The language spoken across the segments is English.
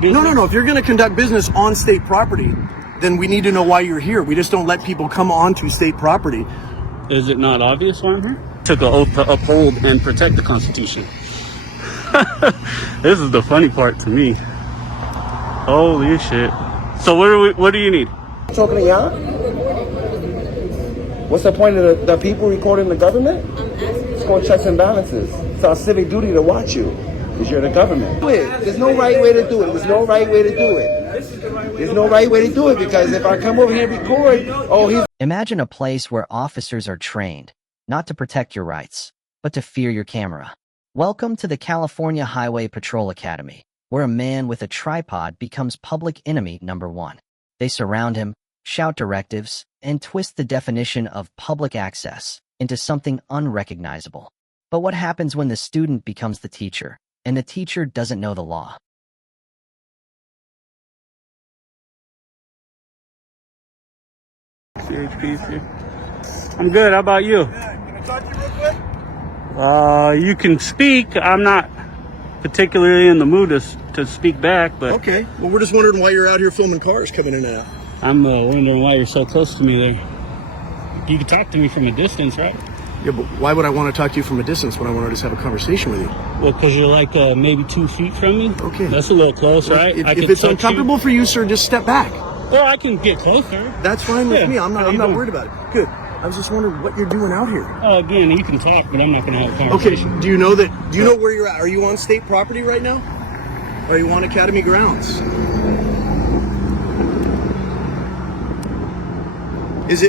No. If you're going to conduct business on state property, then we need to know why you're here. We just don't let people come onto state property. Is it not obvious why I'm here? Took an oath to uphold and protect the Constitution. This is the funny part to me. Holy shit. So what do you need? Talking to y'all? What's the point of the people recording the government? It's called checks and balances. It's our civic duty to watch you, because you're the government. There's no right way to do it. There's no right way to do it. There's no right way to do it, because if I come over here and record, Imagine a place where officers are trained, not to protect your rights, but to fear your camera. Welcome to the California Highway Patrol Academy, where a man with a tripod becomes public enemy number one. They surround him, shout directives, and twist the definition of public access into something unrecognizable. But what happens when the student becomes the teacher, and the teacher doesn't know the law? CHP. I'm good. How about you? Yeah, can I talk to you real quick? You can speak. I'm not particularly in the mood to speak back, but Okay. Well, we're just wondering why you're out here filming cars coming in and out. I'm wondering why you're so close to me there. You can talk to me from a distance, right? Yeah, but why would I want to talk to you from a distance when I want to just have a conversation with you? Well, because you're like maybe 2 feet from me. Okay. That's a little close, right? If it's uncomfortable for you, sir, just step back. Or I can get closer. That's fine with Yeah. me. I'm How you not doing? worried about it. Good. I was just wondering what you're doing out here. Again, you can talk, but I'm not going to have a Okay. conversation. Do you know where you're at? Are you on state property right now? Are you on Academy grounds? Is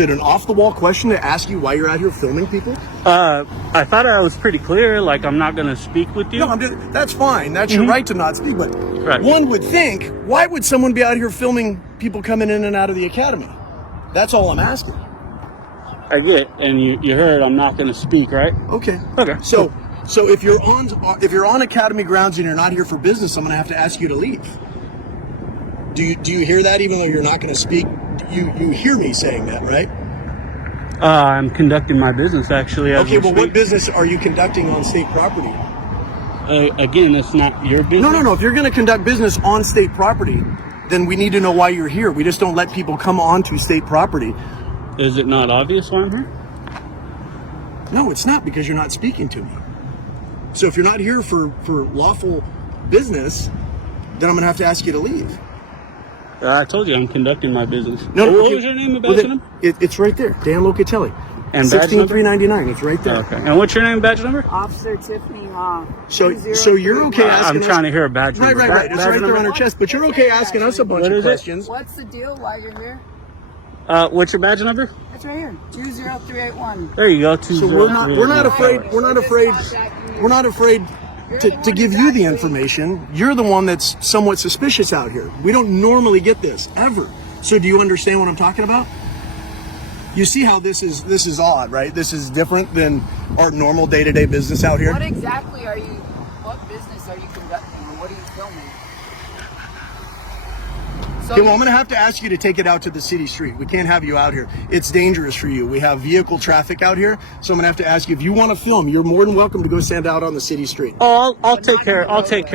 it an off the wall question to ask you why you're out here filming people? I thought I was pretty clear. Like, I'm not going to speak with you. No, that's fine. That's your right to not speak. But one would think, why would someone be out here filming people coming in and out of the academy? That's all I'm asking. I get, and you heard I'm not going to speak, right? Okay. Okay. So if you're on academy grounds and you're not here for business, I'm going to have to ask you to leave. Do you hear that? Even though you're not going to speak, you hear me saying that, right? I'm conducting my business actually. Okay. Well, what business are you conducting on state property? Again, it's not your business. No. If you're going to conduct business on state property, then we need to know why you're here. We just don't let people come onto state property. Is it not obvious why I'm here? No, it's not, because you're not speaking to me. So if you're not here for lawful business, then I'm going to have to ask you to leave. I told you I'm conducting my business. No, What was your name and badge number? It's right there. Dan Locatelli. And badge number? 16399. It's right there. Okay. And what's your name and badge number? Officer Tiffany So you're okay asking I'm trying to hear a badge number. Right. It's Badge right there number? on her chest. But you're okay asking us a bunch What of is it? questions. What's the deal? Why you're here? What's your badge number? It's right here. 20381. There you go. So we're not afraid to give you the information. You're the one that's somewhat suspicious out here. We don't normally get this ever. So do you understand what I'm talking about? You see how this is odd, right? This is different than our normal day-to-day business out here. What exactly what business are you conducting, or what are you filming? So Okay, well, I'm going to have to ask you to take it out to the city street. We can't have you out here. It's dangerous for you. We have vehicle traffic out here, so I'm going to have to ask you, if you want to film, you're more than welcome to go stand out on the city street. Oh, I'll take care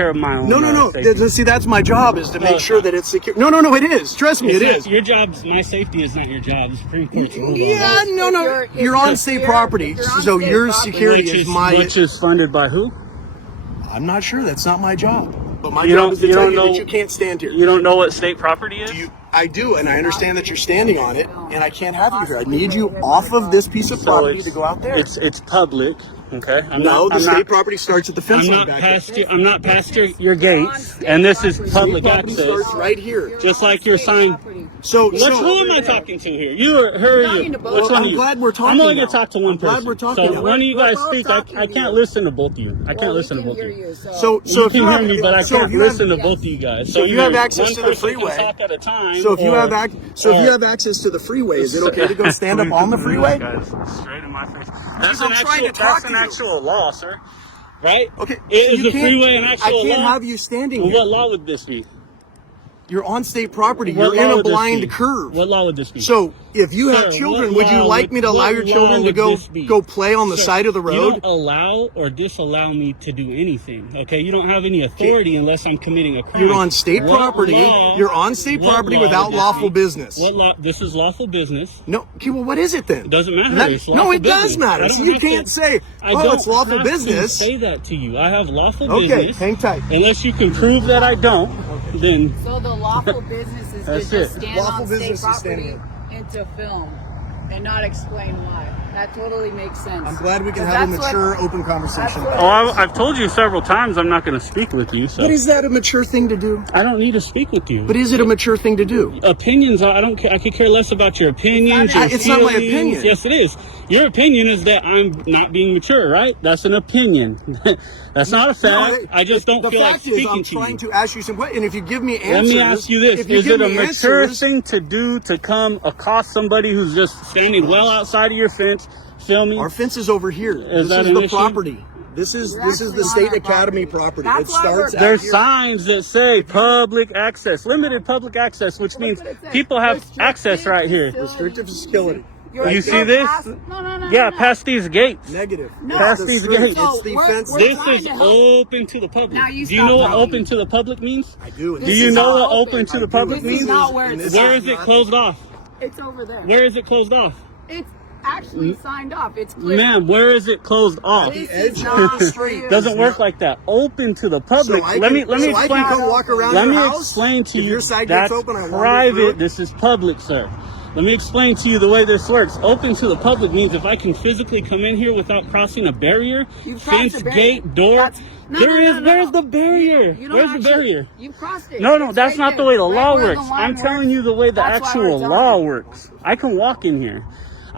of my own. No. Safety. See, that's my job, is to make sure that it's secure. No, it is. Trust me, it is. Your job's my safety is not your job. The Supreme Court's rule on Yeah, that. no. You're on state property, so your security is my. Which is funded by who? I'm not sure. That's not my job. But my You job don't- is to you tell don't you know- that you can't stand here. You don't know what state property is? I do, and I understand that you're standing on it, and I can't have you here. I need you off of this piece of property to go out there. It's public, okay? The state property starts at the fence line back there. I'm not past your gates, and this is public Property access. starts right here. Just like your sign. So, Who am I talking to here? You or her? Or you? Which one I'm are you? glad we're talking I'm only now. gonna talk to one I'm glad person. we're talking so now. when you We're guys both speak, talking I to can't you. listen to both of you. I can't listen to both of you. So You if can you hear have, me, but I so can't if you have- listen to both of you guys. So if you have access one to the person can freeway- talk at a time. So if you or- have access to the freeway, is it okay to go stand up on the freeway? Guys, straight in my face. Because I'm trying to talk to you. actual law, sir. Right? Okay. Is so the freeway an actual I can't law? have you standing Well, here. what law would this be? You're on state property. What You're law in a would this blind be? curve. What law would this be? So if you have Sir, children, what would you law like me to allow what your law children to would this be? go play on the Sir, side of the You road? don't allow or disallow me to do anything. Okay, you don't have any authority unless I'm committing a crime. You're on state What property. law- You're on state what property law without would this lawful be? business. What law? This is lawful business. No, okay, well, what is it then? It doesn't matter. That- It's no, lawful it does business. matter. I So don't you have can't to- say, I oh, don't it's lawful have to business. say that to you. I have lawful Okay, business. hang tight. Unless you can prove that I don't, then So the lawful business is to That's just it. stand Lawful on state business is standing property and to film and not explain why. That totally makes sense. I'm glad we can But have a that's what- mature, open conversation. that's what- I've told you several times I'm not going to speak with you. So But is that a mature thing to do? I don't need to speak with you. But is it a mature thing to do? Opinions, I don't care. I could care less about your opinions. Your It's not my feelings. opinion. Yes, it is. Your opinion is that I'm not being mature, right? That's an opinion. That's not a fact. I just don't the feel like fact is, speaking I'm to you. trying to ask you some questions, and if you give me Let answers, me ask you this: if you is give it a me mature answers- thing to do to come across somebody who's just standing well outside of your fence, filming? Our fence is over here. Is this that is an the issue? property. This is You're the actually on State our Academy property. property. That's It why starts we're- out There's here. signs that say public access, limited public access, which means Look what it says. people have Restricted access right here. facility. Restrictive facility. You're- You see you're this? past- No. Yeah, past these gates. Negative. No. Past It's these the street. gates. It's the we're- fence. we're This trying is to help. open to the public. Now you Do you know stop what talking. open to the public means? I do. Do This you is know not what open. open to the I public This is means? not where And it's this Where at. is it not- closed off? It's over there. Where is it closed off? It's actually signed off. It's clear. Ma'am, where is it closed off? This edge is of not the street. clear. Doesn't work like that. Open to the public. So I let me can explain. come walk around Let your me house? explain to If you. your side That's gets open, I wander through private. it? This is public, sir. Let me explain to you the way this works. Open to the public means if I can physically come in here without crossing a barrier, You've crossed fence, the barrier. gate, door. That's- no, There no, is. no, no. Where's the barrier? You don't Where's the actually- barrier? You've crossed it. No, It's that's right not the there. way the Right law where the works. line I'm telling works. you the way the That's why we're actual telling law you. works. I can walk in here.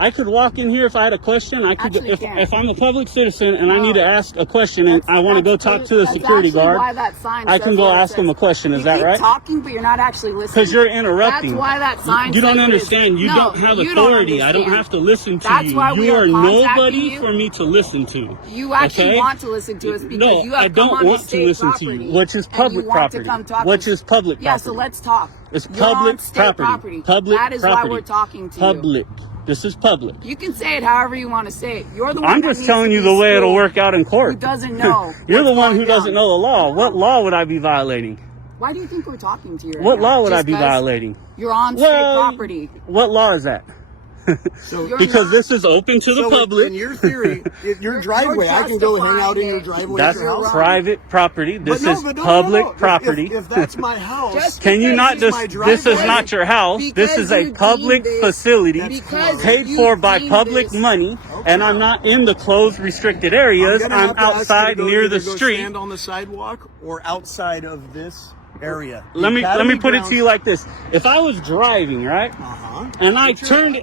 I could walk in here if I had a question. I could, Actually can't. if I'm a public citizen and I No. need to ask a question and I want to go talk to the That's security actually guard, why that sign I says can go what it ask him says. a question. Is You that keep right? talking, but you're not actually listening. Because you're interrupting. That's why that sign You don't says what it is. understand. You No, don't have you don't authority. I don't understand. have to listen to That's you. why we You are are contacting nobody you. for me to listen to. You actually Okay? want to listen to us because No, you have I don't come on want to state listen to property you, which is and public you want property. To come talk Which to is public Yeah, property. so let's talk. It's You're on public state property. Public That is property. why we're talking to Public. This is public. you. You can say it however you want to say it. You're the one I'm that just needs telling to you be the way it'll schooled. work out in court. Who doesn't know You're the what's one who going doesn't down. know the law. What law would I be violating? Why do you think we're talking to you right What now? law would I Just be 'cause violating? You're on state Well, property. What law is that? You're Because not- this is open to the So public. in your theory, your driveway, I can go hang out in your driveway. That's at your house. private property. This is But public no. property. If that's my house, Just Can you because not this just? my This is driveway. not your house. This Because is a you public deemed this- facility because paid you for by deemed public this- money, and I'm not in the closed, restricted areas. gonna I'm have to ask you to outside go near either the go street. Stand on the sidewalk or outside of this area. Let me Academy put it grounds- to you like this: if I was driving, right, and I turned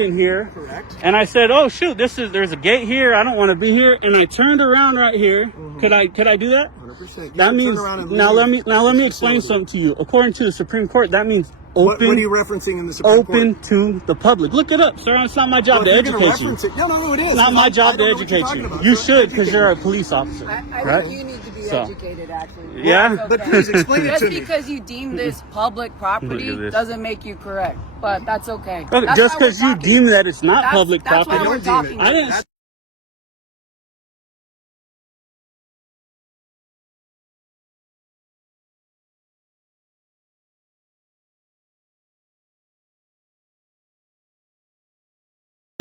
in here, Correct. and I said, "Oh shoot, there's a gate here. I don't want to be here," and I turned around right here. Could I do that? 100%. That means now let me explain something to you. According to the Supreme Court, that means What are open you referencing in the Supreme Court? open to the public. Look it up, sir. It's not my job Well, to if you're gonna educate you. reference it, no, it is. It's not my I job to don't know what you're educate talking you. about. You So should because educate you're a me. police officer, I right? think you need to be So- educated, actually. Yeah? That's But please explain it Just to me. because you deem this public Look property at this. doesn't make you correct, but that's okay. Okay, That's just why we're because you talking. deem that it's not That's- public that's why property, we're talking. I didn't.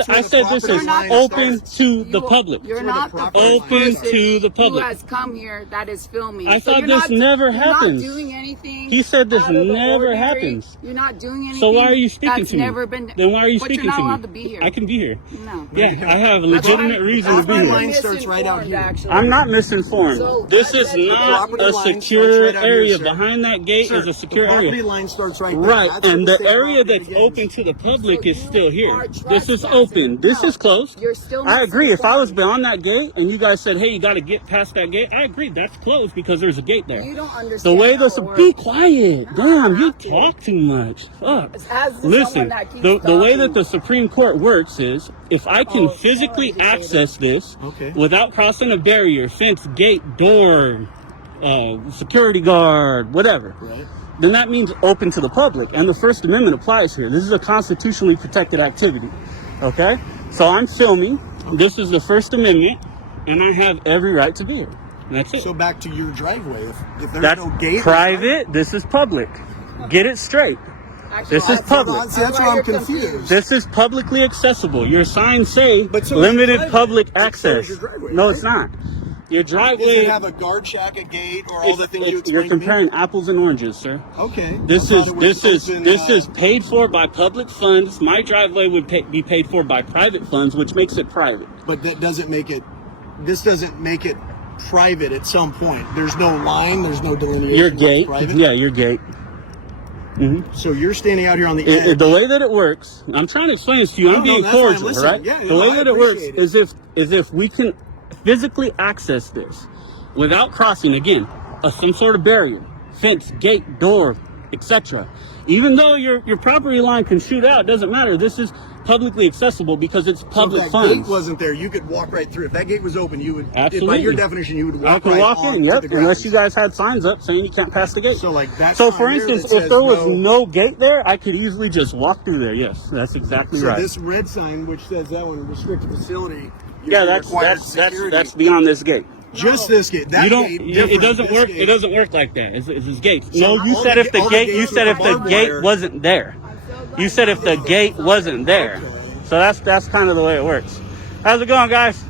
I said this You're is not- open to the public. You're That's not where the the first Open person to the who public. has come here that is filming. I So thought you're this not- never you're happens. Not doing anything. He said this out of the never ordinary. happens. You're not doing anything. So why are you speaking that's to me? Never been. Then why are you but speaking you're not to me? allowed to be here. I can be here. No. Yeah, I have a legitimate reason to That's be why here. we're Line starts right out misinformed, here. actually. I'm not misinformed. So, This I is said the not property a line starts secure right out here, area. sir. Behind that gate Sir, is a secure the property area. line starts right there. Right, That's where and the the state area property that's begins. open to the public So is still you here. are This is trespassing. open. This No, is closed. you're still I agree. If I was misinformed. beyond that gate and you guys said, "Hey, you got to get past that gate," I agree. That's closed because there's a gate there. You don't understand. The way how this, it be works. quiet. Damn, you talk too much. Fuck. As someone Listen, that keeps the way talking. that the Supreme Court works is if I can Oh, physically sorry, access this Okay. without crossing a barrier, fence, gate, door, security guard, whatever. Right. then that means open to the public. And the First Amendment applies here. This is a constitutionally protected activity. Okay? So I'm filming. This is the First Amendment, and I have every right to be here. That's it. So back to your driveway. If there's That's no gate, private. This is public. Get it straight. Actually, This is public. See, that's where I'm confused. This is publicly accessible. Your signs say But so is limited your driveway. public So access. is your driveway, No, right? it's not. Your Does driveway. it have a guard shack, a gate, or all the things you You're explained to me? comparing apples and oranges, sir. Okay. This I is thought it was open, this is paid for by public funds. My driveway would be paid for by private funds, which makes it private. But that doesn't make it. This doesn't make it private. At some point, there's no line. There's no delineation. Your what's gate, private. yeah, your gate. So you're standing out here on the edge. The way that it works, I'm trying to explain this to you. I'm No, being that's fine. cordial, Listen, right? yeah, The no, way I that it works appreciate is if we can physically access this without crossing, again, some sort of barrier, fence, gate, door, etc. Even though your property line can shoot out, it doesn't matter. This is publicly accessible because it's public so if that funds. gate wasn't there, you could walk right through. If that gate was open, you would. Absolutely. By your definition, you would I walk can right walk on in, to yep, the ground. unless you guys had signs up saying you can't pass the gate. So like that. So sign for there instance, that if says there was no gate there, I could easily just walk through there. Yes, that's exactly So right. this red sign, which says that one, restricted facility. Yeah, that's beyond this gate. Just this gate. That You don't. gate, It different. doesn't This work. gate. It doesn't work like that. It's gates. So No, you all said the if the all the gate. You gates said with if the the barbed gate wire- wasn't there. You said if the gate wasn't there. So that's kind of the way it works. How's it going, guys?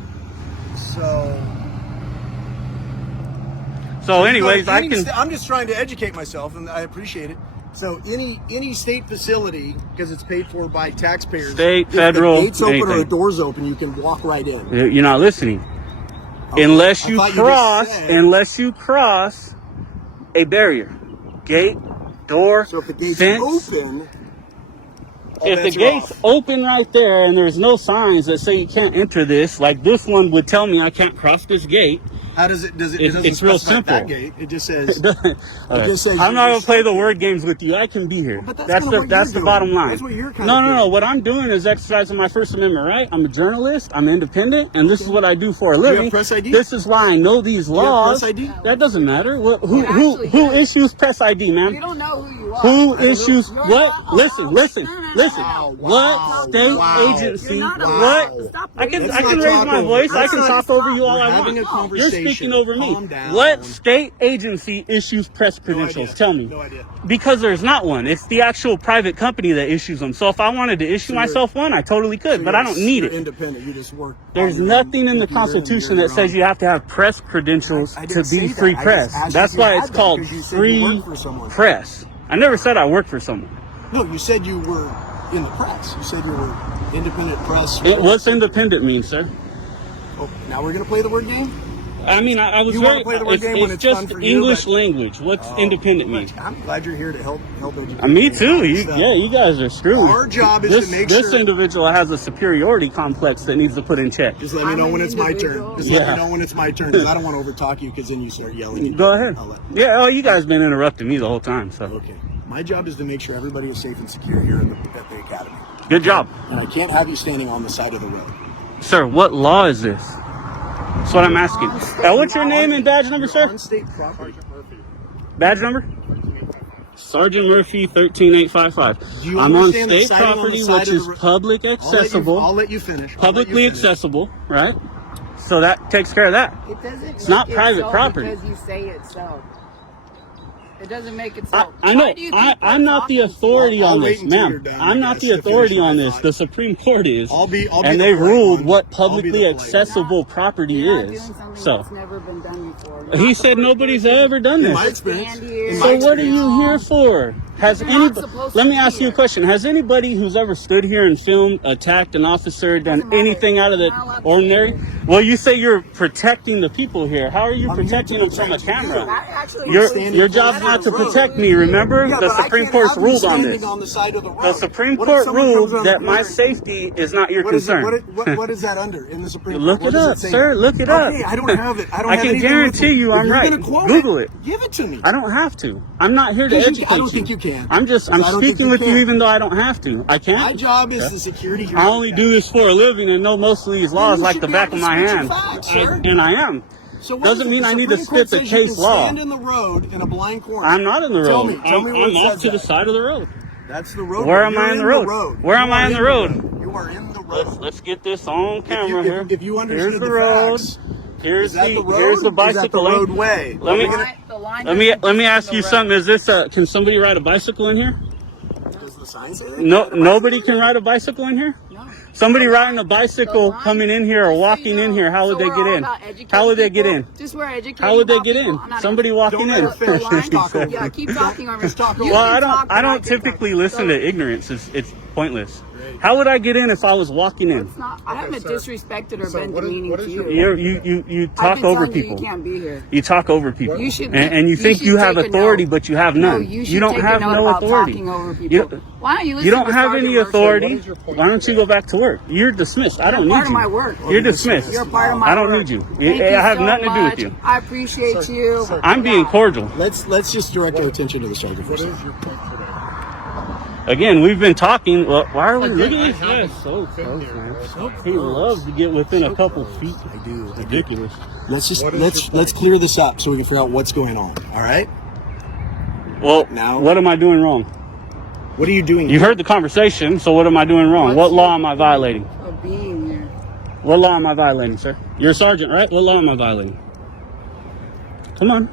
So anyways, I can. I'm just trying to educate myself, and I appreciate it. So any state facility, because it's paid for by taxpayers, State, if federal, the gate's open or anything. the door's open, you can walk right in. You're not listening. Okay. Unless I you thought cross, just said- unless you cross a barrier, gate, door, So if the gate's fence. open, all If the bets are gate's off. open right there and there's no signs that say you can't enter this, like this one would tell me I can't cross this gate. How does it? It's doesn't real specify simple. That gate. It just says. All right. just says I'm you not gonna just- play the word games with you. I can be here. But that's That's kinda the what you're the doing. bottom line. That's what you're kinda no. doing. What I'm doing is exercising my First Amendment right. I'm a journalist. I'm independent, and this is what I do for a you have living. press ID? This is why I know these you have laws. press ID? That doesn't matter. Who actually who does. issues press ID, man? You don't know who you are. Who I don't issues know. what? You're Listen. Wow, What wow, state wow. agency? You're not a- What? Stop I can raising Let's not raise talk my over voice. it. I can talk over you all We're I having a want. conversation. You're speaking over me. Calm down. What state agency issues press credentials? idea. Tell me. No idea. Because there's not one. It's the actual private company that issues them. So if I wanted to issue you're- myself one, I totally could, So but I you're- don't need you're it. Independent. You just work. There's on your nothing in the computer and Constitution you're that says your you have to have press credentials I to didn't say be that. free I just press. asked That's if you why had it's that called because you said you free worked for someone. press. I never said I work for someone. own. No, you said you were in the press. You said you were independent press. What's independent mean, sir? Oh, now we're gonna play the word game. I mean, I was You very. wanna play the word game when it's just fun for you, English but- language. What's independent mean? I'm glad you're here to help educate. Me too. me. You guys are screwed. Our job is this, to make this sure. individual has a superiority complex that needs to put in check. Just let me I'm know an when it's my turn. individual. Just let Yeah. me know when it's my turn, because I don't want to overtalk you, because then you start yelling. Go ahead. I'll let- Yeah. Oh, you guys been interrupting me the whole time. So Okay. My job is to make sure everybody is safe and secure here at the academy, good job, and I can't have you standing on the side of the road. sir. What law is this? That's what I'm asking. What's your name and badge number, You're sir? on state property. Badge number? Sergeant Murphy 13855. Do you I'm on understand that state signing on the property, side which of is the ro- public accessible. I'll let you finish. I'll let you Publicly finish. accessible, right? So that takes care of that. It doesn't. It's not make private it so property. because you say it's so. It doesn't make it so. I know. Why do you think I'm not the that's authority I'll on wait this, until you're ma'am. done, I'm I not guess, the to authority finish on my this. thought. The Supreme Court is. I'll be and the they polite ruled one. what I'll be publicly the polite one. accessible property You're not is. doing something So that's never been done before. You're he not said the nobody's first person. ever done In my this. experience. Stand here. In my So what are experience. you here for? Has You're not anybody? supposed Let to me be ask you a here. question. Has anybody who's ever stood here and filmed, attacked an officer, done Doesn't matter. anything out of the You're not allowed to ordinary? be here. Well, you say you're protecting the people here. How are you I'm here protecting to them from a protect you. camera? That actually Your includes- your job's not to protect me. Remember, Yeah, the but I Supreme can't Court's have you ruled on standing this. on the side of the road. The Supreme What if Court someone comes ruled on that the my corner? safety is not your What is it? concern. What is that under in the Supreme Look Court? it What does up, say? sir. Look it up. Okay, I don't have it. I don't I have can anything with guarantee me. you If I'm you're right. gonna quote Google it. Give it to me. I don't have to. I'm not here to Because educate you. I don't think you can. I'm Because I don't think speaking you with you can. even though I don't have to. I can't. My job is the security here. I only do this for a living and know most of these laws you like should the be back able of to my spit your hand. facts, sir. And I am. So what doesn't is it? mean The I need to Supreme Court spit the says you case can law. Stand in the road in a blind corner. I'm not in the road. Tell me where I'm it off says to the that. side of the road. That's the road. Where am You're I in in the road? Where am I in the road? You are in the road. Let's get this on camera here. If you understood Here's the the road. facts, Here's is that the road? here's the Is that the bicycle lane. roadway? Let me ask you something. Is this can somebody ride a bicycle in here? Does the sign say that? No, nobody can ride a bicycle in here? No. Somebody riding a bicycle coming in here or walking in here, how would they get in? How would they get in? Just we're educating. How would they get in? Somebody walking Don't in. let her finish. Just talk over Yeah, her. keep talking over. Just talk over Well, her. I don't typically listen to ignorance. It's pointless. How would I get in if I was walking in? I haven't disrespected or been what is- demeaning what to is you. You I've talk been over telling you people. You can't be here. You talk over people. You should, and you think you have should take a authority, note. but you have No, none. you should You don't take have a note no about authority. talking over people. You, Why don't you listen you don't to have Sergeant any Work? authority. your point Why don't you go back to work? You're dismissed. I don't You're need part you. of my work. You're dismissed. You're part of my I don't work. need you. Thank I have so nothing to do with much. you. I appreciate you. I'm being cordial. Let's just direct our attention to the sergeant for a What second. is your point today? Again, we've been talking. Well, why are we Again, looking I at this guy? haven't So been close, here. man. So He loves to get within a couple feet. I do. Ridiculous. Let's just What is your let's point? clear this up so we can figure out what's going on. All right. Well, Now- what am I doing wrong? What are you doing? You here? heard the conversation, so what am I doing wrong? What law am I violating? Of being here. What law am I violating, sir? You're a sergeant, right? What law am I violating? Come on.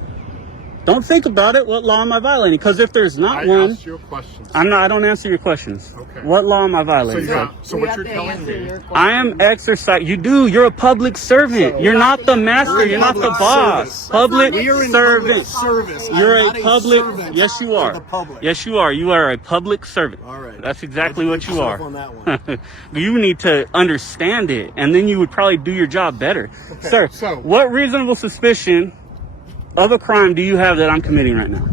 Don't think about it. What law am I violating? Because if there's not I one, asked you a question. I don't answer your questions. Okay. What law am I So, violating, yeah, sir? so We what have you're to telling answer me, your I am questions. exercise. You're a public servant. You're not the master. You're not the public boss. service. Public We are in servant. public service. I'm You're not a public. servant Yes, you of are. the public. Yes, you are. You are a public servant. All right. That's exactly what you Yourself are. on that one. You need to understand it, and then you would probably do your job better, sir. so- What reasonable suspicion of a crime do you have that I'm committing right now?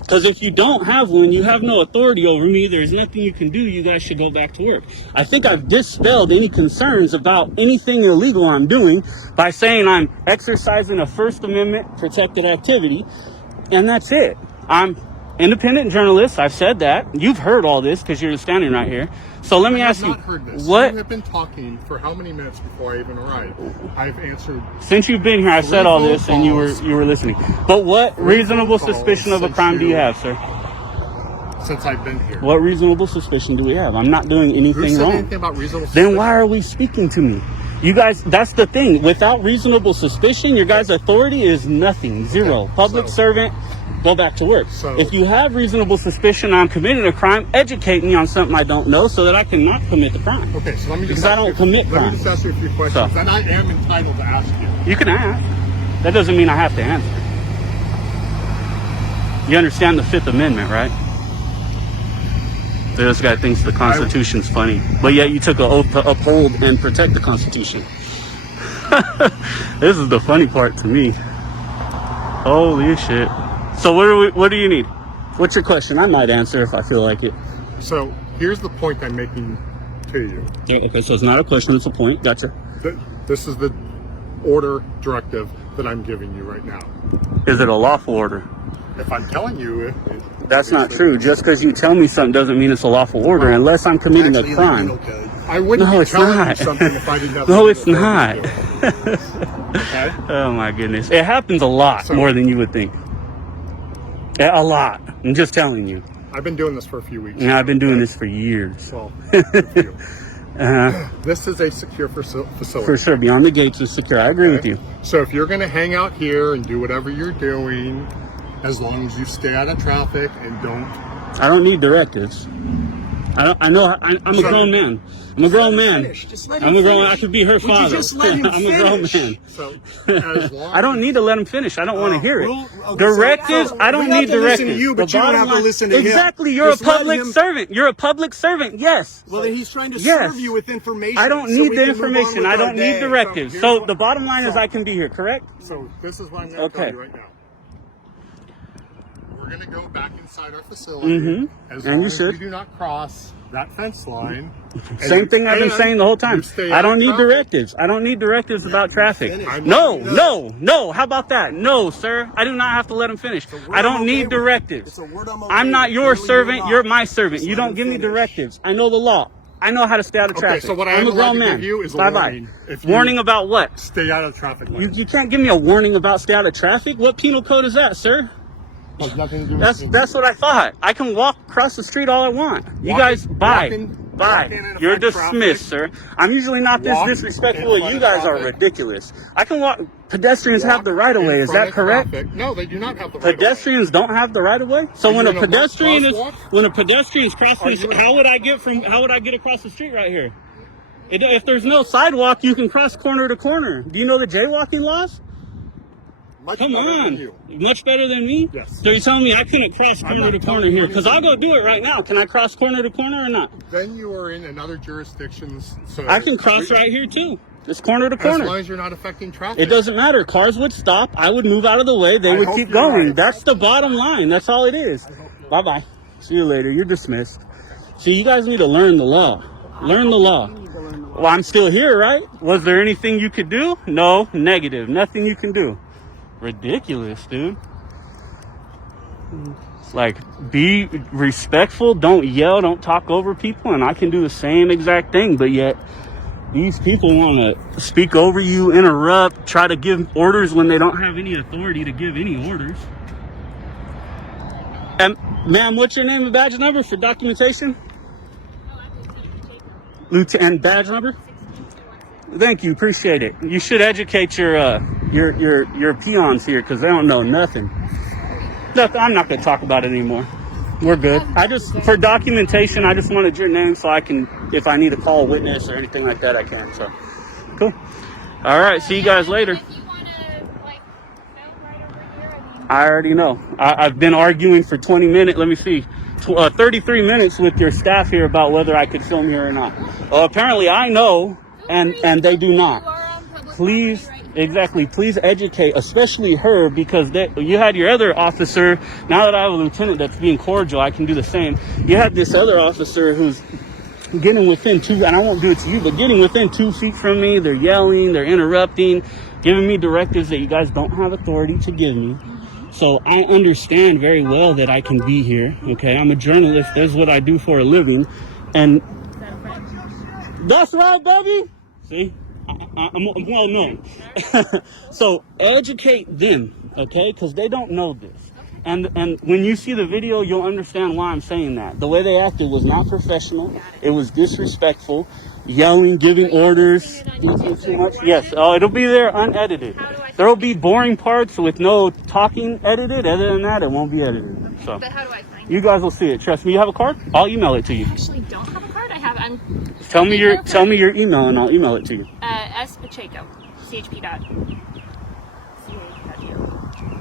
Because if you don't have one, you have no authority over me. There's nothing you can do. You guys should go back to work. I think I've dispelled any concerns about anything illegal I'm doing by saying I'm exercising a First Amendment protected activity, and that's it. I'm independent journalist. I've said that. You've heard all this because you're standing right here. So let me ask you, not heard this. what? You have been talking for how many minutes before I even arrived? I've answered. Since you've been here, I've said all this, and you were listening. But what reasonable suspicion of a crime do you have, sir? Since I've been here. What reasonable suspicion do we have? I'm not doing Who anything said wrong. anything about reasonable Then suspicion? why are we speaking to me? You guys, that's the thing. Without reasonable suspicion, your guys' authority is nothing. Zero. Okay, Public so- servant, go back to work. So- if you have reasonable suspicion I'm committing a crime, educate me on something I don't know so that I cannot commit the crime. Okay, so let me just Because I ask don't you- commit Let me crimes. just ask you a few questions, So- and I am entitled to ask you. You can ask. That doesn't mean I have to answer. You understand the Fifth Amendment, right? This guy thinks the Constitution's funny, but yet you took an oath to uphold and protect the Constitution. This is the funny part to me. Holy shit! So what do you need? What's your question? I might answer if I feel like it. So here's the point I'm making to you. Okay, so it's not a question; it's a point. Gotcha. This is the order directive that I'm giving you right now. Is it a lawful order? If I'm telling you, That's not true. Just because you tell me something doesn't mean it's a lawful order, unless I'm committing Actually, a in the crime. penal code. I wouldn't No, be it's telling not. you something if I didn't have. No, something it's to not. do. Okay. Oh my goodness. It happens a lot So- more than you would think. Yeah, a lot. I'm just telling you. I've been doing this for a few weeks. And I've been doing this for years. Well, good for you. Uh, This is a secure facility. for sure. Beyond the gates is secure. I agree with you. So if you're going to hang out here and do whatever you're doing, as long as you stay out of traffic and don't. I don't need directives. I'm a grown man. I'm a grown man. Just let I'm him a grown. finish. I could be her Would you father. just let him I'm a grown finish? man. So as long I don't need to let him finish. I don't want to hear it. well, okay, Directives, so I don't we have need to listen to directives. you, but The you don't bottom have to line- listen to him. Exactly. You're Just a let public him- servant. You're a public servant. Yes. Well, then he's trying to Yes. serve you with information. I don't so need we the can move on information. with I our don't need day. directives. here's So what- the bottom line is I can be here, correct? So this is what I'm going to Okay. tell you right now. We're going to go back inside our facility. As And long you as should. we do not cross that fence line. Same thing I've been saying the whole time. I don't need directives. I don't need directives about traffic. finish. No. How about that? No, sir. I do not have to let him finish. I don't need directives. It's a word I'm okay I'm not with. your Clearly servant. not. You're my servant. Just You let don't him give me finish. directives. I know the law. I know how to stay out of traffic. so what I'm I'm a allowed grown to man. give you is a Bye-bye. warning. If you Warning about what? stay out of traffic light. You can't give me a warning about stay out of traffic. What penal code is that, sir? Has nothing to do with That's what I thought. I can walk across the street all I want. You guys, bye. You're dismissed, sir. I'm usually not this disrespectful. You guys are ridiculous. I can walk. Pedestrians have the right of way. Is that correct? No, they do not have the right of way. Pedestrians don't have the right of way. So when a pedestrian is crossing, how would I get across the street right here? If there's no sidewalk, you can cross corner to corner. Do you know the jaywalking laws? Come on. Much better than me? Yes. So you're telling me I couldn't cross corner to corner here? Because I'll go do it right now. Can I cross corner to corner or not? Then you are in another jurisdictions. So I can cross right here too. Just corner to corner. As long as you're not affecting traffic. It doesn't matter. Cars would stop. I would move out of the way. They would keep going. That's the bottom line. That's all it is. Bye-bye. See you later. You're dismissed. See, you guys need to learn the law. Learn the law. Well, I'm still here, right? Was there anything you could do? No. Negative. Nothing you can do. Ridiculous, dude. Like, be respectful. Don't yell. Don't talk over people. And I can do the same exact thing. But yet, these people want to speak over you, interrupt, try to give orders when they don't have any authority to give any orders. And, ma'am, what's your name and badge number for documentation? Lieutenant, badge number? Thank you, appreciate it. You should educate your peons here because they don't know nothing. I'm not going to talk about it anymore. We're good. For documentation, I just wanted your name so I can, if I need to call a witness or anything like that, I can. So, cool. All right, see you guys later. I already know. I've been arguing for 20 minutes. Let me see. 33 minutes with your staff here about whether I could film here or not. Well, apparently I know, and they do not. Please, exactly. Please educate, especially her, because you had your other officer. Now that I have a lieutenant that's being cordial, I can do the same. You had this other officer who's getting within and I won't do it to you, but getting within 2 feet from me. They're yelling, they're interrupting, giving me directives that you guys don't have authority to give me. So I understand very well that I can be here. Okay, I'm a journalist. That's what I do for a living, and that's right, baby. See, I'm well known. So educate them, okay? Because they don't know this. And when you see the video, you'll understand why I'm saying that. The way they acted was not professional. It was disrespectful, yelling, giving orders, speaking too much. Yes, it'll be there unedited. There will be boring parts with no talking edited. Other than that, it won't be edited. So, but how do I find you guys will see it. Trust me. You have a card? I'll email it to you. I actually don't have a card. I have. Tell me your email and I'll email it to you. S Pacheco, chp.ca.gov.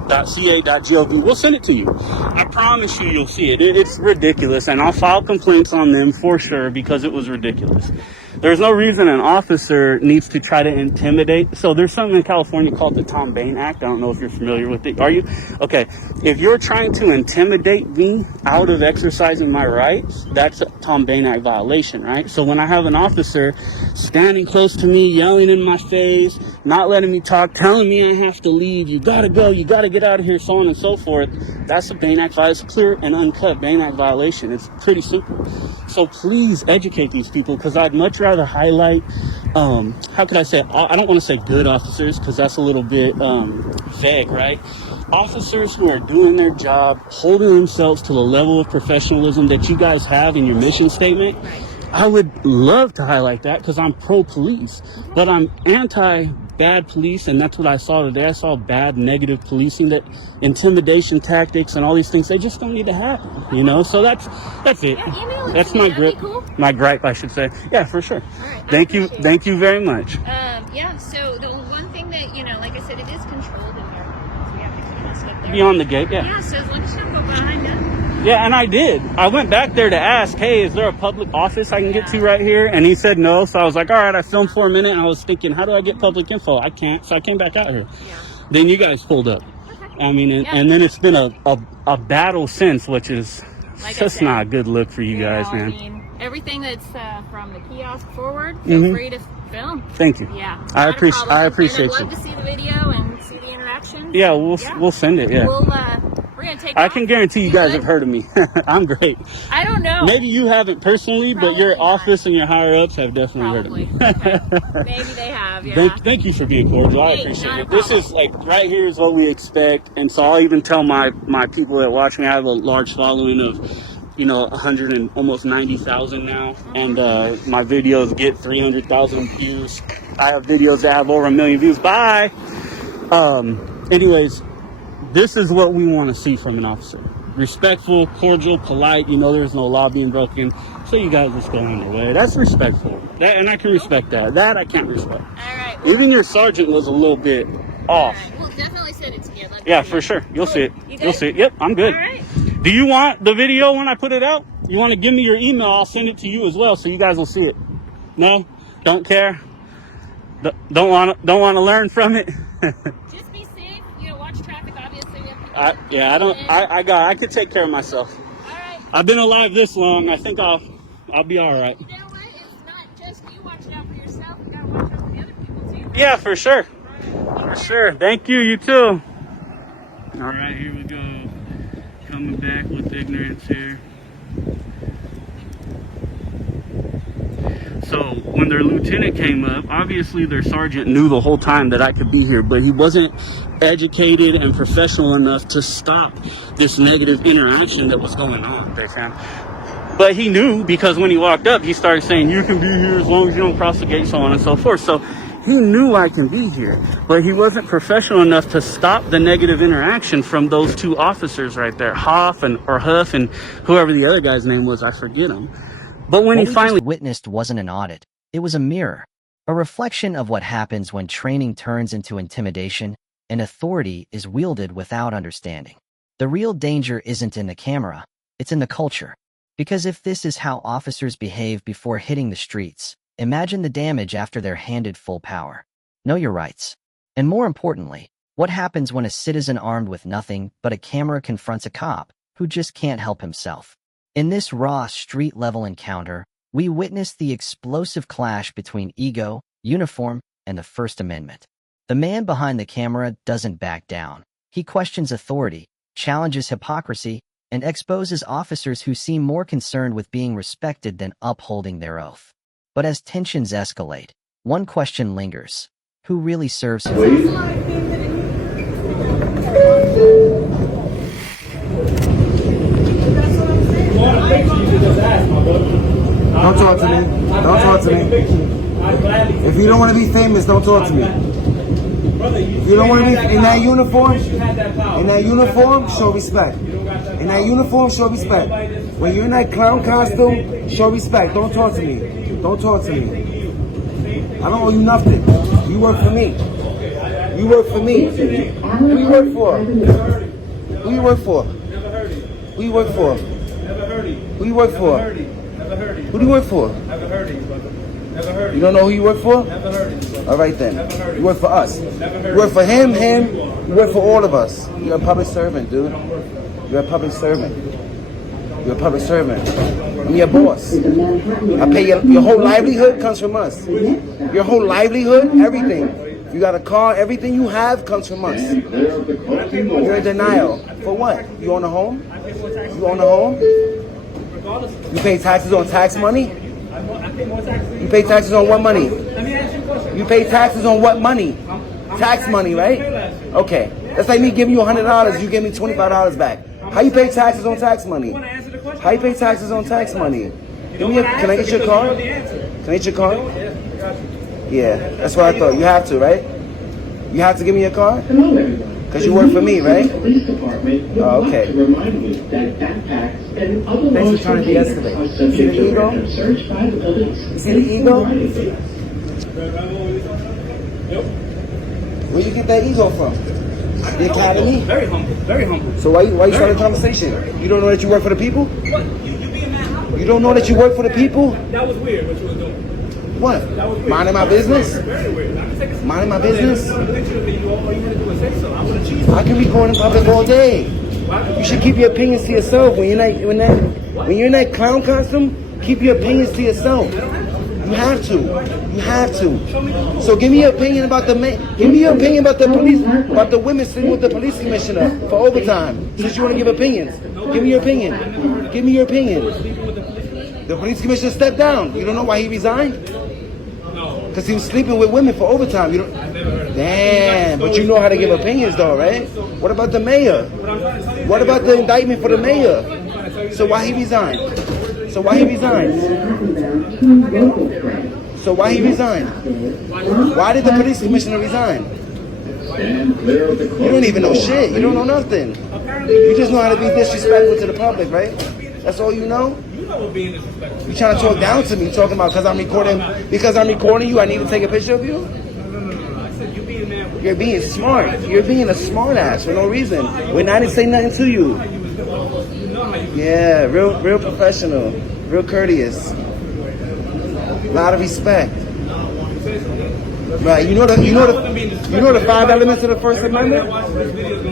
.ca.gov. We'll send it to you. I promise you'll see it. It's ridiculous, and I'll file complaints on them for sure because it was ridiculous. There's no reason an officer needs to try to intimidate. So there's something in California called the Tom Bain Act. I don't know if you're familiar with it. Are you? Okay. If you're trying to intimidate me out of exercising my rights, that's a Tom Bain Act violation, right? So when I have an officer standing close to me, yelling in my face, not letting me talk, telling me I have to leave, you gotta go, you gotta get out of here, so on and so forth, that's a Bain Act violation. It's clear and uncut Bain Act violation. It's pretty simple. So please educate these people, because I'd much rather highlight, how could I say, I don't want to say good officers, because that's a little bit vague, right? Officers who are doing their job, holding themselves to the level of professionalism that you guys have in your mission statement. I would love to highlight that because I'm pro-police, but I'm anti-bad police, and that's what I saw today. I saw bad, negative policing, that intimidation tactics and all these things, they just don't need to happen, you know? So that's it. Yeah, that's my gripe. Cool. My gripe, I should say. Yeah, for sure. All right, Thank you very much. Yeah, so the one thing that, like I said, it is controlled in here. So we have to keep this up there. Beyond the gate, yeah. Yeah, so as long as you don't go behind us. Yeah, and I did. I went back there to ask, hey, is there a public office I can get to right here? And he said no. So I was like, all right, I filmed for a minute. And I was thinking, how do I get public info? I can't. So I came back out here. Yeah. Then you guys pulled up. Okay. I mean, and then it's been a battle since, which is just not a good look for you guys, man. I mean, everything that's from the kiosk forward, feel free to film. Thank you. Yeah. I appreciate you. I'd love to see the video and see the interaction. Yeah, we'll send it. Yeah. We'll We're gonna take. I can guarantee you guys have heard of me. I'm great. I don't know. Maybe you haven't personally, but your Probably not. office and your higher ups have definitely Probably. heard of me. Okay. Maybe they have. Yeah. Thank you for being cordial. I Hey, appreciate not a it. This problem. is like right here is what we expect, and so I'll even tell my people that watch me. I have a large following of 100 and almost 90,000 now, and my videos get 300,000 views. I have videos that have over 1 million views. Bye. Anyways, this is what we want to see from an officer: respectful, cordial, polite. There's no law being broken, so you guys just go on your way. That's respectful. And I can respect that. That I can't respect. All right. Well, Even your sergeant was a little bit all off. right. We'll definitely send it to you. Yeah, for sure. You'll see it. You You'll good? see it. Yep, I'm good. All right. Do you want the video when I put it out? You want to give me your email? I'll send it to you as well, so you guys will see it. No, don't care. Don't want to learn from it. Just be safe. Watch traffic. Obviously, we have people. I could take care of myself. All right. I've been alive this long. I think I'll be all right. You know what? It's not just you watching out for yourself. You gotta watch out for the other people too. Yeah, for sure. For sure. Thank you. You too. All right, here we go. Coming back with ignorance here. So when their lieutenant came up, obviously their sergeant knew the whole time that I could be here, but he wasn't educated and professional enough to stop this negative interaction that was going on. But he knew, because when he walked up, he started saying, "You can be here as long as you don't cross the gate," so on and so forth. So he knew I can be here, but he wasn't professional enough to stop the negative interaction from those two officers right there, Huff and whoever the other guy's name was, I forget him. But when What he we finally just witnessed wasn't an audit, it was a mirror, a reflection of what happens when training turns into intimidation and authority is wielded without understanding. The real danger isn't in the camera, it's in the culture. Because if this is how officers behave before hitting the streets, imagine the damage after they're handed full power. Know your rights. And more importantly, what happens when a citizen armed with nothing but a camera confronts a cop who just can't help himself? In this raw, street-level encounter, we witnessed the explosive clash between ego, uniform, and the First Amendment. The man behind the camera doesn't back down. He questions authority, challenges hypocrisy, and exposes officers who seem more concerned with being respected than upholding their oath. But as tensions escalate, one question lingers: who really serves him? Don't talk to me. Don't talk to me. If you don't want to be famous, don't talk to me. If you don't want to be in that uniform, show respect. In that uniform, show respect. When you're in that clown costume, show respect. Don't talk to me. Don't talk to me. I don't owe you nothing. You work for me. You work for me. Who you work for? Who you work for? Who you work for? Who you work for? Who do you work for? You don't know who you work for? All right then. You work for us. You work for him. You work for all of us. You're a public servant, dude. You're a public servant. You're a public servant. I'm your boss. I pay your whole livelihood comes from us. Your whole livelihood, everything. You got a car, everything you have comes from us. You're in denial. For what? You own a home? You own a home? You pay taxes on tax money? You pay taxes on what money? You pay taxes on what money? Tax money, right? Okay. That's like me giving you $100, you give me $25 back. How you pay taxes on tax money? How you pay taxes on tax money? Can I get your card? Can I get your card? Yeah, that's what I thought. You have to, right? You have to give me your card? Because you work for me, right? Oh, okay. Thanks for trying to de-escalate. You see the ego? You see the ego? Where you get that ego from? The academy? very humble, very humble. So why you start a conversation? You don't know that you work for the people? What? You being that humble? You don't know that you work for the people? That was weird what you was doing. What? That was weird. Minding my business? Very weird. Minding my business? All you want to do is say so. I want to cheese. I can record in public all day. You should keep your opinions to yourself. When you're in that clown costume, keep your opinions to yourself. You have to. You have to. So give me your opinion about the give me your opinion about the police, about the women sitting with the police commissioner for overtime. Since you want to give opinions, give me your opinion. Give me your opinion. The police commissioner stepped down. You don't know why he resigned? Because he was sleeping with women for overtime. You don't. Damn, but you know how to give opinions, though, right? What about the mayor? What about the indictment for the mayor? So why he resigned? So why he resigned? So why he resigned? Why did the police commissioner resign? You don't even know shit. You don't know nothing. You just know how to be disrespectful to the public, right? That's all you know? You trying to talk down to me, talking about because I'm recording you, I need to take a picture of you? You're being smart. You're being a smart ass for no reason. When I didn't say nothing to you. Yeah, real professional, real courteous. A lot of respect. Right, you know the 5 elements of the First Amendment?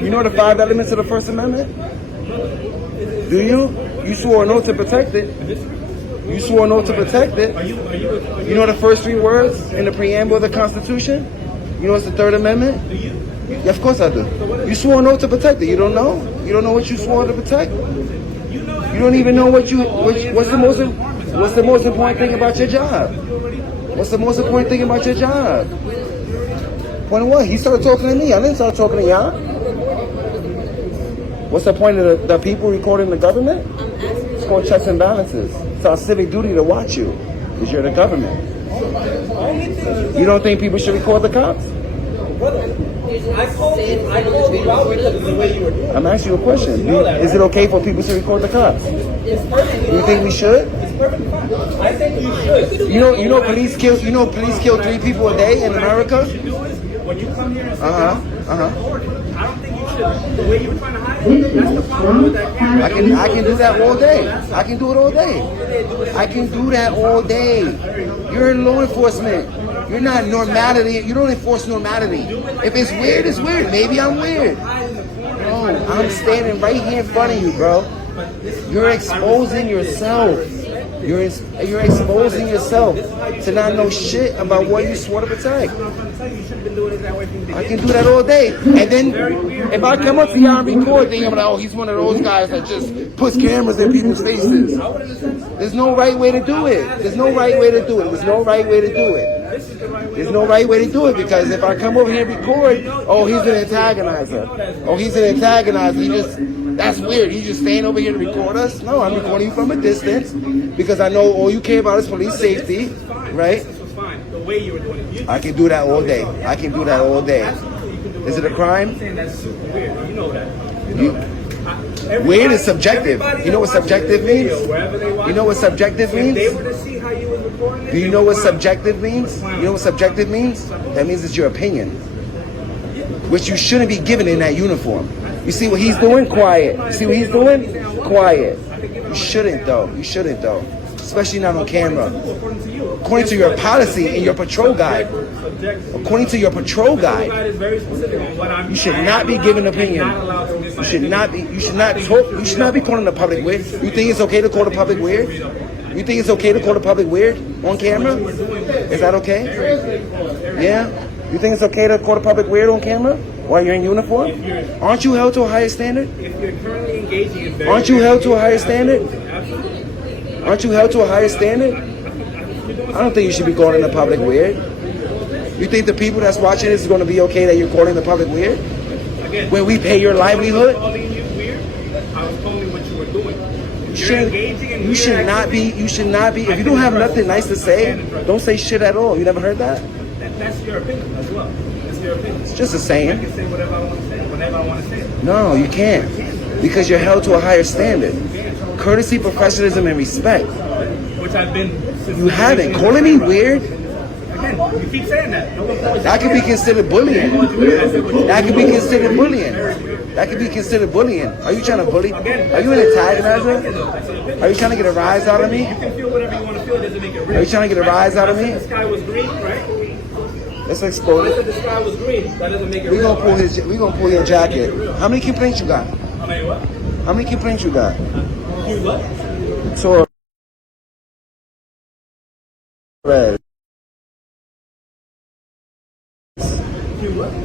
You know the 5 elements of the First Amendment? Do you? You swore an oath to protect it. You swore an oath to protect it. You know the first 3 words in the preamble of the Constitution? You know it's the Third Amendment? Yeah, of course I do. You swore an oath to protect it. You don't know? You don't know what you swore to protect? You don't even know what's the most important thing about your job? What's the most important thing about your job? Point of what? He started talking to me. I didn't start talking to y'all. What's the point of the people recording the government? It's called checks and balances. It's our civic duty to watch you because you're the government. You don't think people should record the cops? I'm asking you a question. Is it okay for people to record the cops? You think we should? I think you should. You know police kill 3 people a day in America? When you come here and say I don't think you should. The way you were trying to hide it, that's the problem with that camera. I can do that all day. I can do it all day. I can do that all day. You're in law enforcement. You're not normality. You don't enforce normality. If it's weird, it's weird. Maybe I'm weird. No, I'm standing right here in front of you, bro. You're exposing yourself. You're exposing yourself to not know shit about what you swore to protect. I can do that all day. And then if I come up to y'all and record, then I'm like, oh, he's one of those guys that just puts cameras in people's faces. There's no right way to do it. There's no right way to do it. There's no right way to do it. There's no right way to do it because if I come over here and record, oh, he's an antagonizer. Oh, he's an antagonizer. That's weird. You just staying over here to record us? No, I'm recording you from a distance because I know all you care about is police safety, right? I can do that all day. I can do that all day. Is it a crime? Weird is subjective. You know what subjective means? You know what subjective means? Do you know what subjective means? You know what subjective means? That means it's your opinion, which you shouldn't be given in that uniform. You see what he's doing? Quiet. You see what he's doing? Quiet. You shouldn't though. You shouldn't though. Especially not on camera. According to your policy and your patrol guide. According to your patrol guide, you should not be giving opinion. You should not be calling the public weird. You think it's okay to call the public weird? You think it's okay to call the public weird on camera? Is that okay? Yeah? You think it's okay to call the public weird on camera while you're in uniform? Aren't you held to a higher standard? Aren't you held to a higher standard? Aren't you held to a higher standard? I don't think you should be calling the public weird. You think the people that's watching this is going to be okay that you're calling the public weird? When we pay your livelihood? You should not be, if you don't have nothing nice to say, don't say shit at all. You never heard that? That's your opinion as well. That's your opinion. It's just a saying. I can say whatever I want to say, whenever I want to say it. No, you can't. Because you're held to a higher standard. Courtesy, professionalism, and respect. Which I've been since you haven't. Calling me weird? Again, you keep saying that. That could be considered bullying. That could be considered bullying. That could be considered bullying. Are you trying to bully? Are you an antagonizer? Are you trying to get a rise out of me? You can feel whatever you want to feel. It doesn't make it real. Are you trying to get a rise out of me? The sky was green, right? Let's expose it. The sky was green. That doesn't make it We real. gonna pull your jacket. How many complaints you got? How many what? How many complaints you got? You what? So Red.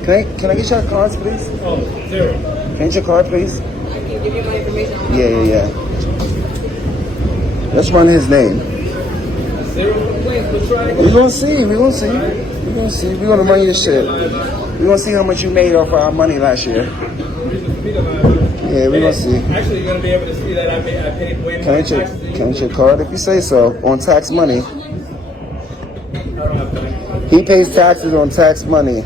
Can I get your cards, please? Oh, zero. Can I get your card, please? I can give you my information. Yeah. Let's run his name. Zero complaints. We'll try We're gonna see. We're gonna run your shit. We're gonna see how much you made off our money last year. Yeah, we're gonna see. Actually, you're gonna be able to see that I paid way more taxes than you. Can I get your card if you say so? On tax money. I don't have time. He pays taxes on tax money.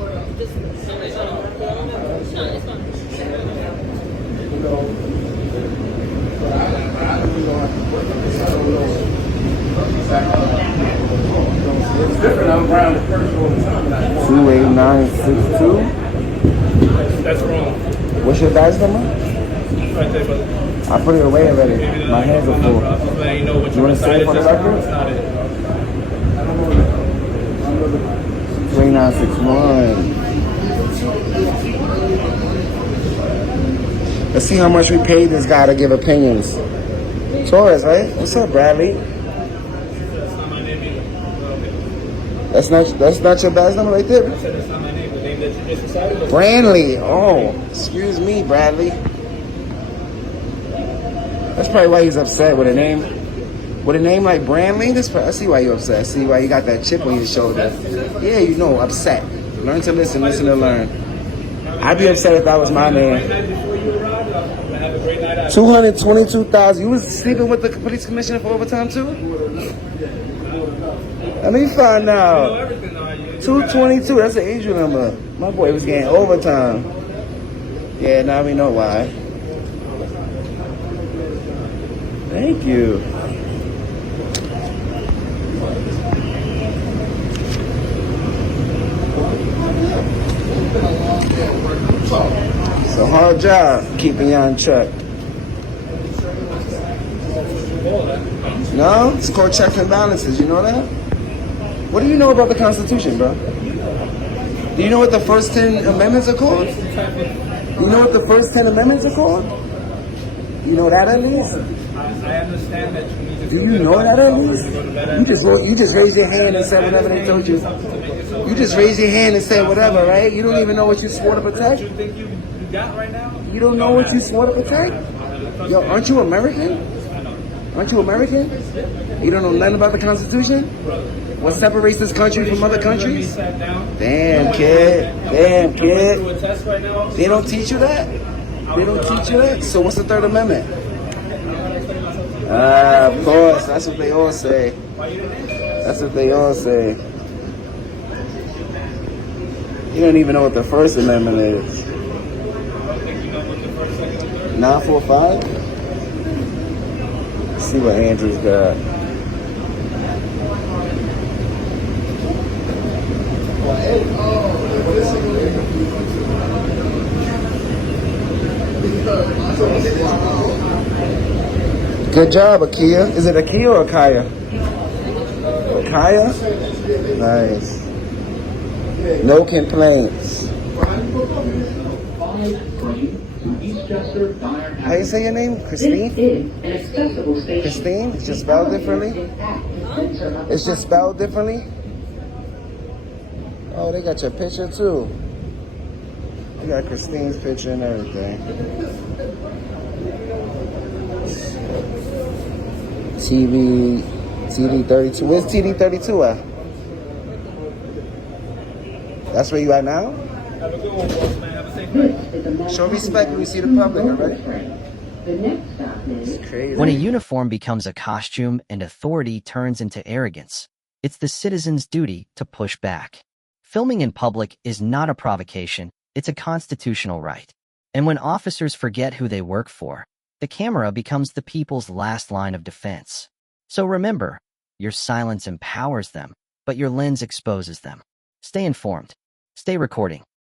It's different. I'm around the first all the time. 28962. That's wrong. What's your badge number? Right there, brother. I put it away already. My hands are full. But you know what You want to say it for the record? That's not it. 2961. Let's see how much we paid this guy to give opinions. Torres, right? What's up, Bradley? That's not my name either. That's not your badge number right there? I said that's not my name. The name that you just recited was Brandley. Oh, excuse me, Bradley. That's probably why he's upset with a name. With a name like Brandley, I see why you're upset. I see why you got that chip on your shoulder. Yeah, you know, upset. Learn to listen to learn. I'd be upset if that was my name. before you arrived. Have a great night out. 222,000. You was sleeping with the police commissioner for overtime too? Let me find out. 222. That's an angel number. My boy was getting overtime. Yeah, now we know why. Thank you. It's a hard job keeping you on track. No? It's called checks and balances. You know that? What do you know about the Constitution, bro? Do you know what the first 10 amendments are called? You know what the first 10 amendments are called? You know that at least? I understand that you need to. Do you know that at least? You just raised your hand and said whatever they told you. You just raised your hand and said whatever, right? You don't even know what you swore to protect? You think you got right now? You don't know what you swore to protect? Yo, aren't you American? Aren't you American? You don't know nothing about the Constitution? What separates this country from other countries? Damn, kid. Damn, kid. They don't teach you that? They don't teach you that? So what's the Third Amendment? Of course. That's what they all say. That's what they all say. You don't even know what the First Amendment is. 945? Let's see what Andrew's got. Good job, Akia. Is it Akia or Akaya? Akaya? Nice. No complaints. How you say your name? Christine? Christine? It's just spelled differently? It's just spelled differently? Oh, they got your picture too. You got Christine's picture and everything. TD 32. Where's TD 32 at? That's where you at now? Have a good one, boss man. Have a safe night. Show respect when we see the public, alright? It's crazy. When a uniform becomes a costume and authority turns into arrogance, it's the citizen's duty to push back. Filming in public is not a provocation, it's a constitutional right. And when officers forget who they work for, the camera becomes the people's last line of defense. So remember, your silence empowers them, but your lens exposes them. Stay informed. Stay recording.